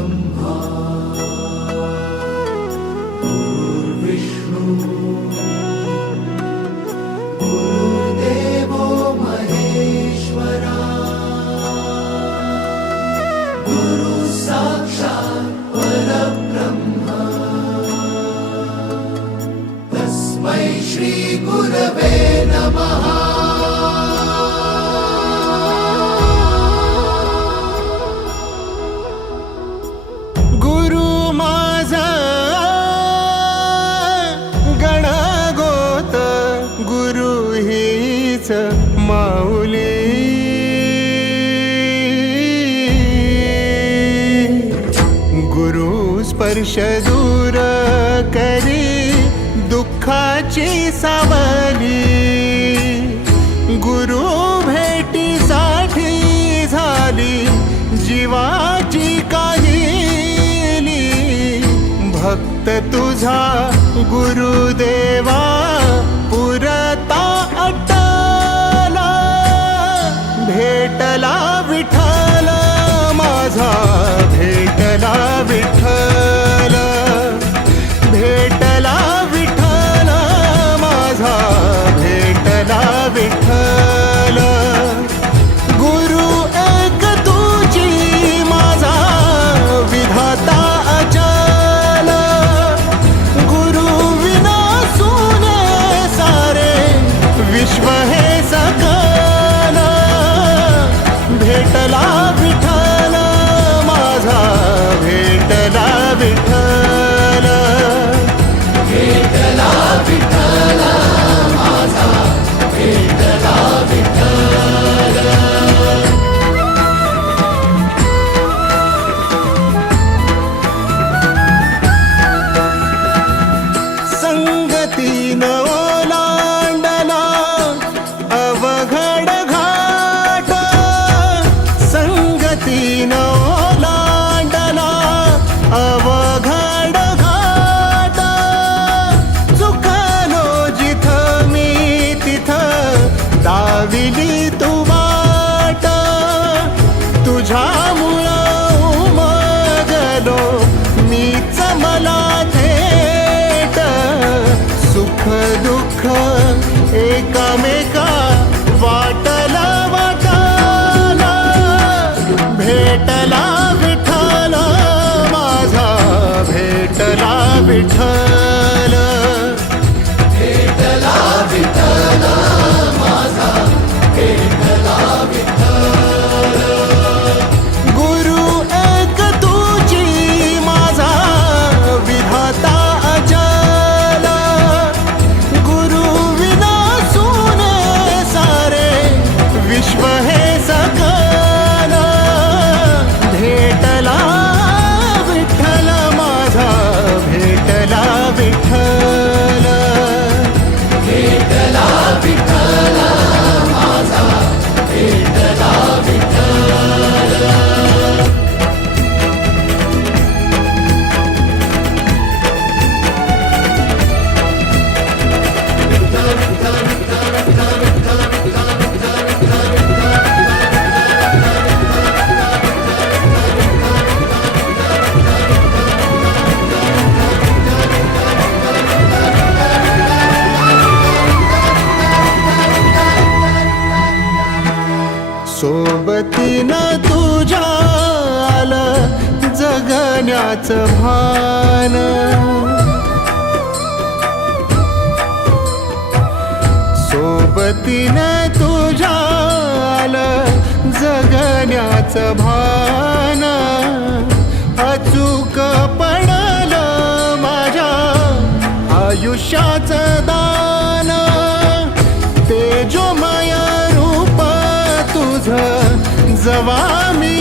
ब्रह्मा गुरुर्विष्णु गुरुर्देवो महेश्वरा गुरु साक्षात् परब्रह्म तस्मै श्री गुरवे नमः। माऊली गुरु स्पर्श दूर करी दुःखाची सावली गुरु भेटीसाठी झाली जीवाची काहिली भक्त तुझा गुरुदेवा पुरता भेटला विठ्ठल माझा भेटला विठ्ठल भेटला विठ्ठल माझा भेटला विठ्ठल गुरु एक तुझी माझा विधाता अचल गुरु विना सुने सारे विश्व हे सकल भेटला विठ्ठल माझा भेटला विठ्ठल भेटला विठ्ठल माझा भेटला विठ्ठल। संगतीन ओलांडला अवघड घाट संगतीन ओलांडला अवघड घाट चुकलो जिथं मी तिथं दाविली तू वाट तुझ्यामुळं उमगलो मीच मला थेट सुख दुःख एकामेका वाटला वाटला भेटला विठ्ठल माझा भेटला विठ्ठल भेटला विठ्ठल माझा भेटला विठ्ठल गुरु एक तुझी माझा विधाता अचल गुरु विना सुने सारे विश्व हे सकल भेटला विठ्ठल माझा भेटला विठ्ठल भेटला विठ्ठल माझा भेटला विठ्ठल। सोबतीनं तुझ्या आलं जगण्याचं भान सोबतीनं तुझ्या आलं जगण्याचं भान अचूक पडलं माझ्या आयुष्याचं दान तेजोमय रूप तुझं जवा मी